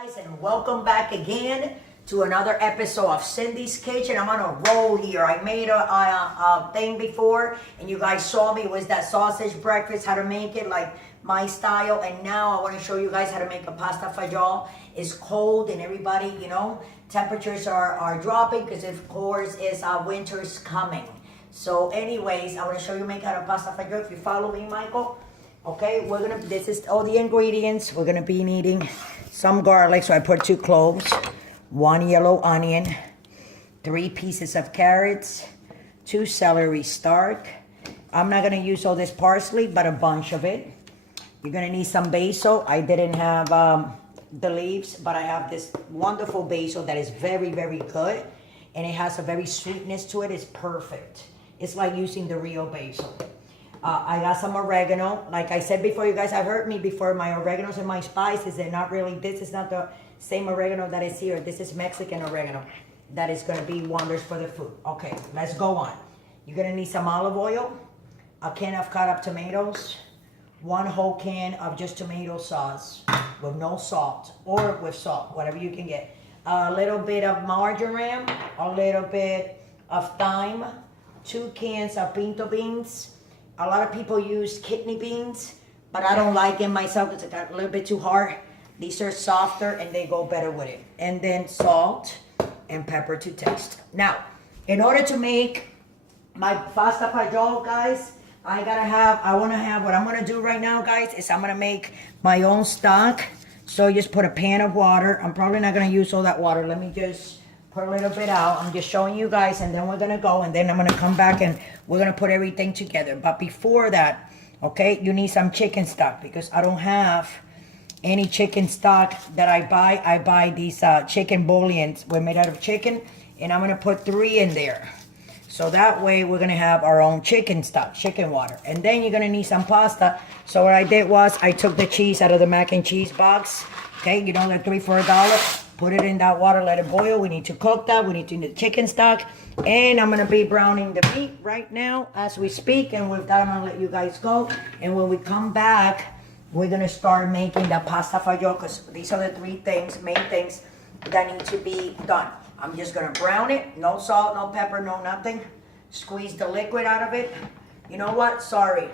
Guys, and welcome back again to another episode of Cindy's Kitchen. I'm on a roll here. I made a thing before and you guys saw me. It was that sausage breakfast, how to make it like my style. And now I want to show you guys how to make a pasta fagioli. It's cold and everybody, you know, temperatures are dropping because of course it's winter's coming. So anyways, I want to show you make how to pasta fagioli. If you follow me, Michael. Okay, this is all the ingredients. We're gonna be needing some garlic, so I put 2 cloves, 1 yellow onion, 3 pieces of carrots, 2 celery stalk. I'm not gonna use all this parsley, but a bunch of it. You're gonna need some basil. I didn't have the leaves, but I have this wonderful basil that is very, very good, and it has a very sweetness to it. It's perfect. It's like using the real basil. I got some oregano. Like I said before, you guys have heard me before, my oreganos and my spices, they're not really, this is not the same oregano that is here. This is Mexican oregano. That is going to be wonders for the food. Okay, let's go on. You're going to need some olive oil, a can of cut up tomatoes, 1 whole can of just tomato sauce with no salt, or with salt, whatever you can get. A little bit of marjoram, a little bit of thyme, 2 cans of pinto beans. A lot of people use kidney beans, but I don't like them myself because they're a little bit too hard. These are softer and they go better with it. And then salt and pepper to taste. Now, in order to make my pasta fagioli, guys, what I'm gonna do right now, guys, is I'm gonna make my own stock. So just put a pan of water. I'm probably not gonna use all that water. Let me just put a little bit out. I'm just showing you guys, and then we're gonna go, and then I'm gonna come back and we're gonna put everything together. But before that, okay, you need some chicken stock because I don't have any chicken stock that I buy. I buy these chicken bullions. We're made out of chicken, and I'm gonna put 3 in there. So that way we're gonna have our own chicken stock, chicken water. And then you're gonna need some pasta. So what I did was I took the cheese out of the mac and cheese box. Okay, you know, they're 3 for $1. Put it in that water, let it boil. We need to cook that. We need to do the chicken stock. And I'm going to be browning the meat right now as we speak. And with that, I'm going to let you guys go. And when we come back, we're going to start making the pasta fagioli. Because these are the 3 main things that need to be done. I'm just going to brown it. No salt, no pepper, no nothing. Squeeze the liquid out of it. You know what? Sorry.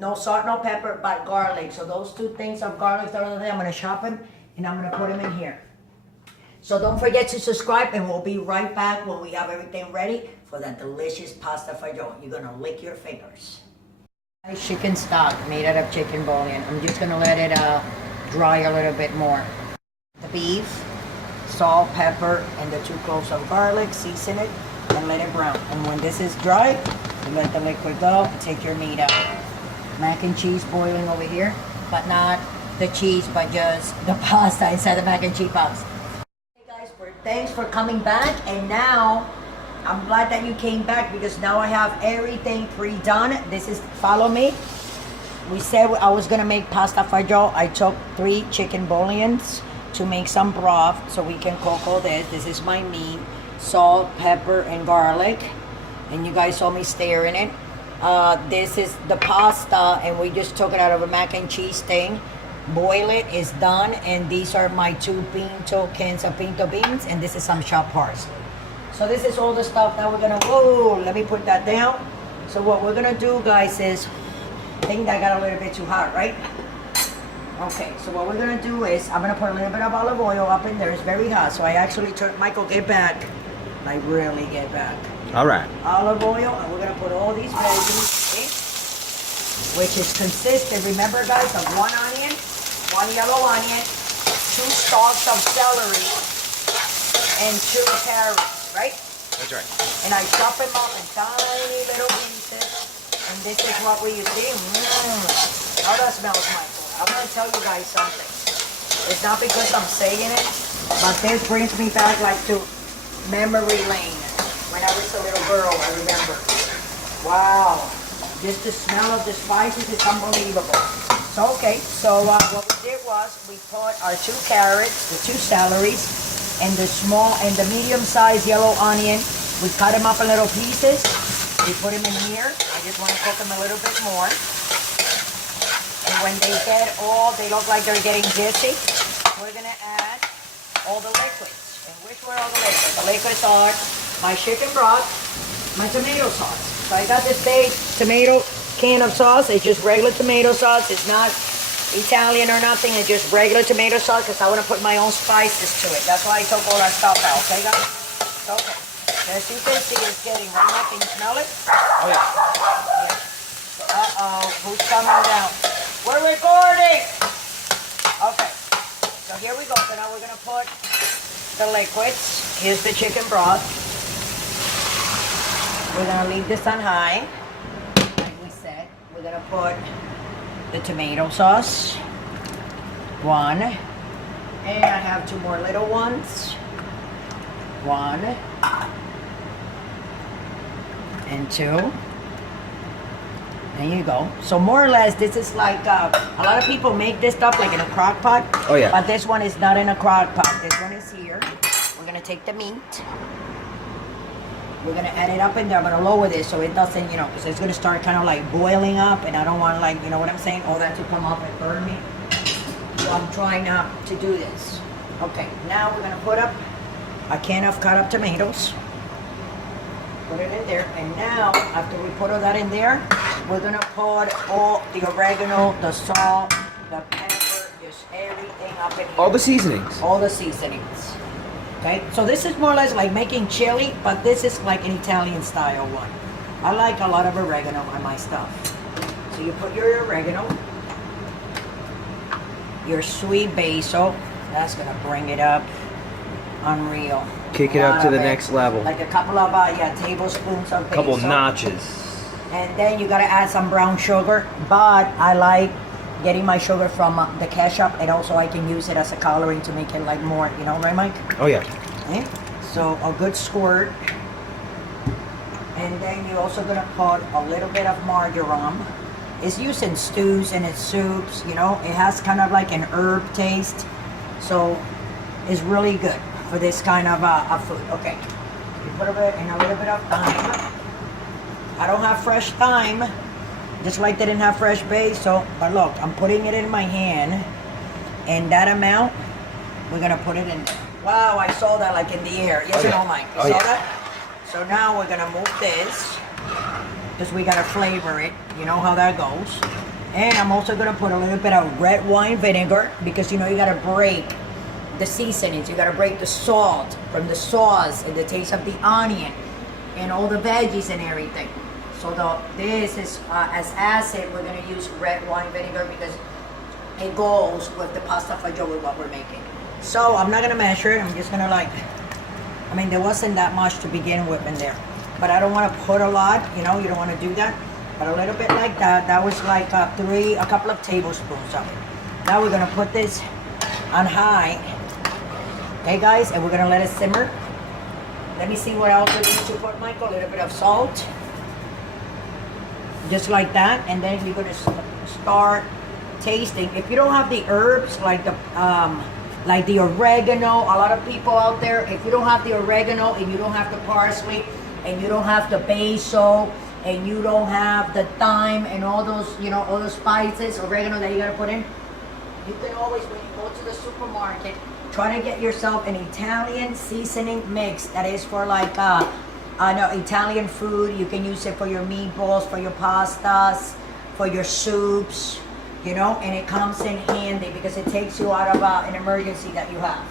No salt, no pepper, but garlic. So those 2 things of garlic, I'm going to chop them. And I'm going to put them in here. So don't forget to subscribe, and we'll be right back when we have everything ready for that delicious pasta fagioli. You're gonna lick your fingers. Chicken stock made out of chicken bouillon. I'm just gonna let it dry a little bit more. The beef, salt, pepper, and the 2 cloves of garlic. Season it and let it brown. And when this is dry, you let the liquid go and take your meat out. Mac and cheese boiling over here, but not the cheese, but just the pasta inside the mac and cheese box. Thanks for coming back, and now I'm glad that you came back because now I have everything pre-done. This is, follow me. We said I was gonna make pasta fagioli. I took 3 chicken bouillons to make some broth so we can cook all this. This is my meat, salt, pepper, and garlic. And you guys saw me stirring it. This is the pasta, and we just took it out of a mac and cheese thing. Boil it, is done, and these are my 2 cans of pinto beans, and this is some chopped parsley. So this is all the stuff that we're gonna, whoa, let me put that down. So what we're gonna do, guys, is, I think that got a little bit too hot, right? Okay, so what we're gonna do is, I'm gonna put a little bit of olive oil up in there. It's very hot, so I actually turned, Michael, get back. Like, really get back. All right. Olive oil, and we're gonna put all these veggies, okay? Which is consistent, remember, guys, of 1 onion, 1 yellow onion, 2 stalks of celery, and 2 carrots, right? That's right. And I chop them up in tiny little pieces. And this is what we use. How that smells, Michael. I'm going to tell you guys something. It's not because I'm saying it, but this brings me back like to memory lane. When I was a little girl, I remember. Wow. Just the smell of the spices is unbelievable. So, okay, so what we did was we put our 2 carrots, the 2 celeries, and the small and the medium-sized yellow onion. We cut them up in little pieces. We put them in here. I just want to cook them a little bit more. And when they look like they're getting juicy, we're gonna add all the liquids. And which were all the liquids? The liquids are my chicken broth, my tomato sauce. So I got this big tomato can of sauce. It's just regular tomato sauce. It's not Italian or nothing. It's just regular tomato sauce because I want to put my own spices to it. That's why I took all that stuff out. Okay, guys? Okay. As you can see, it's getting right now. Can you smell it? Oh, yeah. Uh-oh. Who's coming down? We're recording! Okay. So here we go. So now we're going to put the liquids. Here's the chicken broth. We're going to leave this on high. Like we said, we're going to put the tomato sauce. One. And I have two more little ones. One. And two. There you go. So more or less, this is like, a lot of people make this stuff like in a crock pot. Oh, yeah. But this one is not in a crock pot. This one is here. We're going to take the meat. We're going to add it up in there. I'm going to lower this so it doesn't, you know, because it's going to start kind of like boiling up. And I don't want like, you know what I'm saying? All that to come up and burn me. So I'm trying not to do this. Okay, now we're going to put up a can of cut up tomatoes. Put it in there, and now after we put all that in there, we're gonna put all the oregano, the salt, the pepper, just everything up in here. All the seasonings. All the seasonings. Okay, so this is more or less like making chili, but this is like an Italian style one. I like a lot of oregano on my stuff. So you put your oregano, your sweet basil, that's gonna bring it up. Unreal. Kick it up to the next level. Like a couple of tablespoons of basil. Couple notches. And then you gotta add some brown sugar. But I like getting my sugar from the ketchup, and also I can use it as a coloring to make it like more, you know, right, Mike? Oh yeah. Okay. So a good squirt. And then you're also gonna put a little bit of marjoram. It's used in stews and in soups, you know. It has kind of like an herb taste. So it's really good for this kind of food. Okay, you put a bit and a little bit of thyme. I don't have fresh thyme, just like they didn't have fresh basil. But look, I'm putting it in my hand, and that amount, we're gonna put it in there. Wow, I saw that like in the air. Yes or no, Mike? You saw that? So now we're gonna move this, because we gotta flavor it. You know how that goes. And I'm also gonna put a little bit of red wine vinegar, because you know you gotta break the seasonings. You gotta break the salt from the sauce and the taste of the onion and all the veggies and everything. So this is as acid. We're gonna use red wine vinegar because it goes with the pasta fagioli what we're making. So I'm not gonna measure it. I'm just gonna like, I mean, there wasn't that much to begin with in there, but I don't want to put a lot. You know, you don't want to do that, but a little bit like that. That was like a couple of tablespoons of it. Now we're gonna put this on high. Okay, guys, and we're gonna let it simmer. Let me see what else we need to put, Michael. A little bit of salt, just like that, and then you're gonna start tasting. If you don't have the herbs like the oregano, a lot of people out there, if you don't have the oregano and you don't have the parsley and you don't have the basil and you don't have the thyme and all those, you know, all the spices, oregano that you gotta put in, you can always, when you go to the supermarket, try to get yourself an Italian seasoning mix that is for like Italian food. You can use it for your meatballs, for your pastas, for your soups, you know, and it comes in handy because it takes you out of an emergency that you have.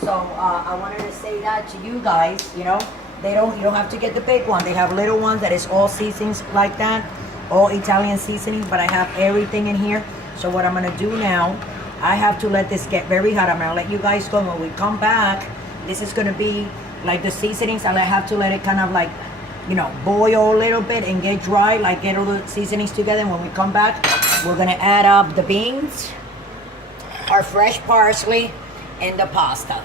So I wanted to say that to you guys, you know, you don't have to get the big one. They have little ones that is all seasonings like that, all Italian seasonings, but I have everything in here. So what I'm gonna do now, I have to let this get very hot. I'm gonna let you guys go. When we come back, this is gonna be like the seasonings, and I have to let it kind of like, you know, boil a little bit and get dry, like get all the seasonings together. And when we come back, we're gonna add up the beans, our fresh parsley, and the pasta.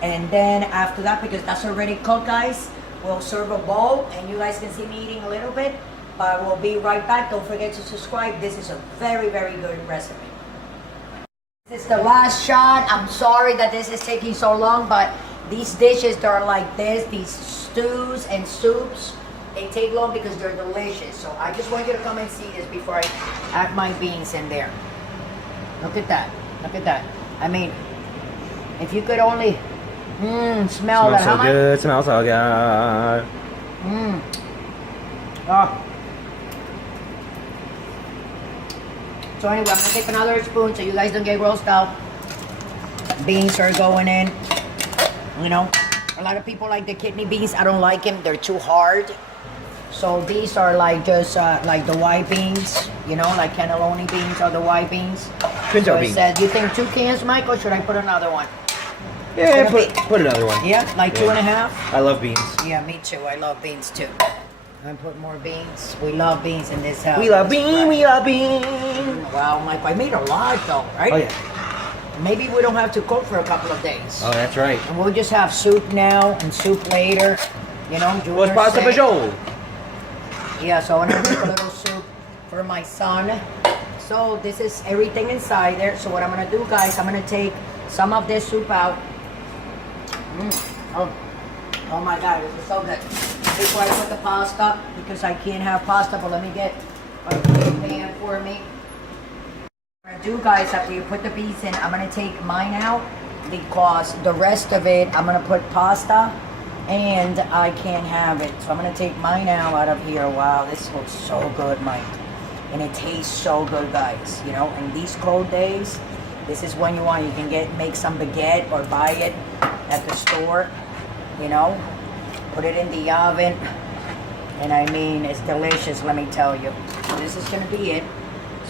And then after that, because that's already cooked, guys, we'll serve a bowl, and you guys can see me eating a little bit, but we'll be right back. Don't forget to subscribe. This is a very, very good recipe. This is the last shot. I'm sorry that this is taking so long, but these dishes that are like this, these stews and soups, they take long because they're delicious. So I just want you to come and see this before I add my beans in there. Look at that. Look at that. I mean, If you could only smell that. Smells so good. Smells so good. Oh. So anyway, I'm gonna take another spoon so you guys don't get grossed out. Beans are going in. You know, a lot of people like the kidney beans. I don't like them. They're too hard. So these are like just like the white beans. You know, like cannelloni beans or the white beans. Pinto So it beans. said, you think 2 cans, Michael? Should I put another one? Yeah, It's put another one. Yeah, like Yeah. 2.5. I love beans. Yeah, me too. I love beans too. I'm put more beans. We love beans in this house. We love beans. We love beans. Wow, Mike, I made a lot though, right? Oh yeah. Maybe we don't have to cook for a couple of days. Oh, that's right. And we'll just have soup now and soup later. You know, What's Junior pasta said- fagioli? Yeah, so I'm gonna make a little soup for my son. So this is everything inside there. So what I'm gonna do, guys, I'm gonna take some of this soup out. Oh my God, this is so good. Before I put the pasta, because I can't have pasta, but let me get a big pan for me. What I'm gonna do, guys, after you put the beans in, I'm gonna take mine out because the rest of it, I'm gonna put pasta and I can't have it. So I'm gonna take mine out of here. Wow, this looks so good, Mike. And it tastes so good, guys. You know, in these cold days, this is when you want. You can make some baguette or buy it at the store. You know, put it in the oven, and I mean, it's delicious. Let me tell you. So this is gonna be it.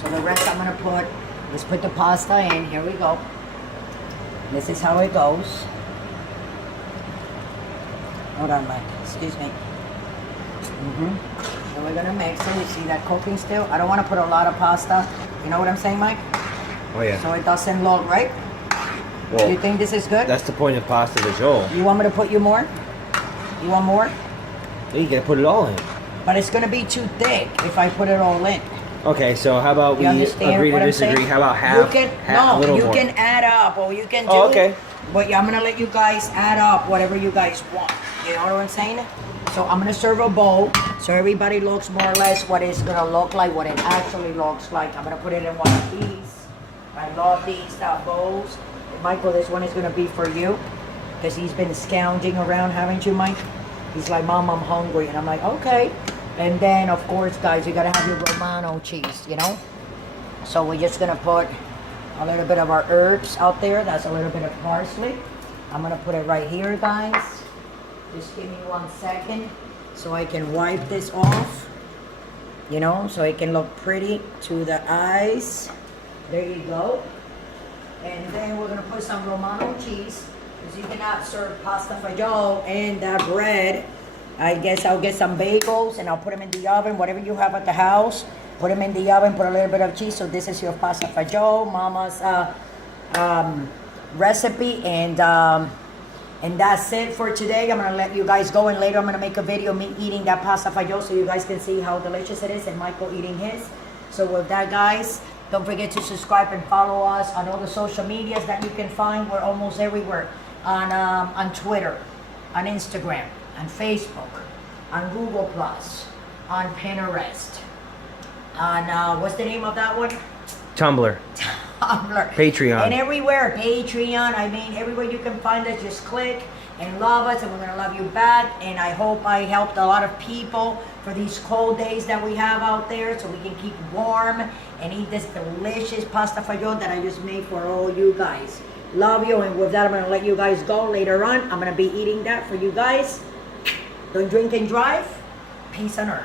So the rest I'm gonna put. Let's put the pasta in. Here we go. This is how it goes. Hold on, Mike. Excuse me. So we're gonna mix it. You see that cooking still? I don't want to put a lot of pasta. You know what I'm saying, Mike? Oh yeah. So it doesn't look right. Well, You think this is good? that's the point of pasta fagioli. You want me to put you more? You want more? You gotta put it all in. But it's gonna be too thick if I put it all in. Okay, so how about we You understand agree to what I'm disagree? saying? How about You half? can a little you more. can add up, or you can do. Oh, okay. But yeah, I'm gonna let you guys add up whatever you guys want. You know what I'm saying? So I'm gonna serve a bowl so everybody looks more or less what it's gonna look like, what it actually looks like. I'm gonna put it in one of these. I love these bowls. Michael, this one is gonna be for you because he's been scrounging around, haven't you, Mike? He's like, Mom, I'm hungry, and I'm like, okay. And then, of course, guys, you gotta have your Romano cheese, you know? So we're just gonna put a little bit of our herbs out there. That's a little bit of parsley. I'm gonna put it right here, guys. Just give me 1 second so I can wipe this off, you know, so it can look pretty to the eyes. There you go. And then we're gonna put some Romano cheese because you cannot serve pasta fagioli and that bread. I guess I'll get some bagels and I'll put them in the oven, whatever you have at the house. Put them in the oven, put a little bit of cheese. So this is your pasta fagioli, Mama's recipe, and that's it for today. I'm gonna let you guys go, and later I'm gonna make a video me eating that pasta fagioli so you guys can see how delicious it is, and Michael eating his. So with that, guys, don't forget to subscribe and follow us on all the social medias that you can find. We're almost everywhere on Twitter, on Instagram, on Facebook, on Google Plus, on Pinterest. On what's the name of that one? Tumblr. Tumblr. Patreon. And everywhere, Patreon. I mean, everywhere you can find us, just click and love us, and we're gonna love you back. And I hope I helped a lot of people for these cold days that we have out there, so we can keep warm and eat this delicious pasta fagioli that I just made for all you guys. Love you, and with that, I'm gonna let you guys go. Later on, I'm gonna be eating that for you guys. Don't drink and drive. Peace on earth.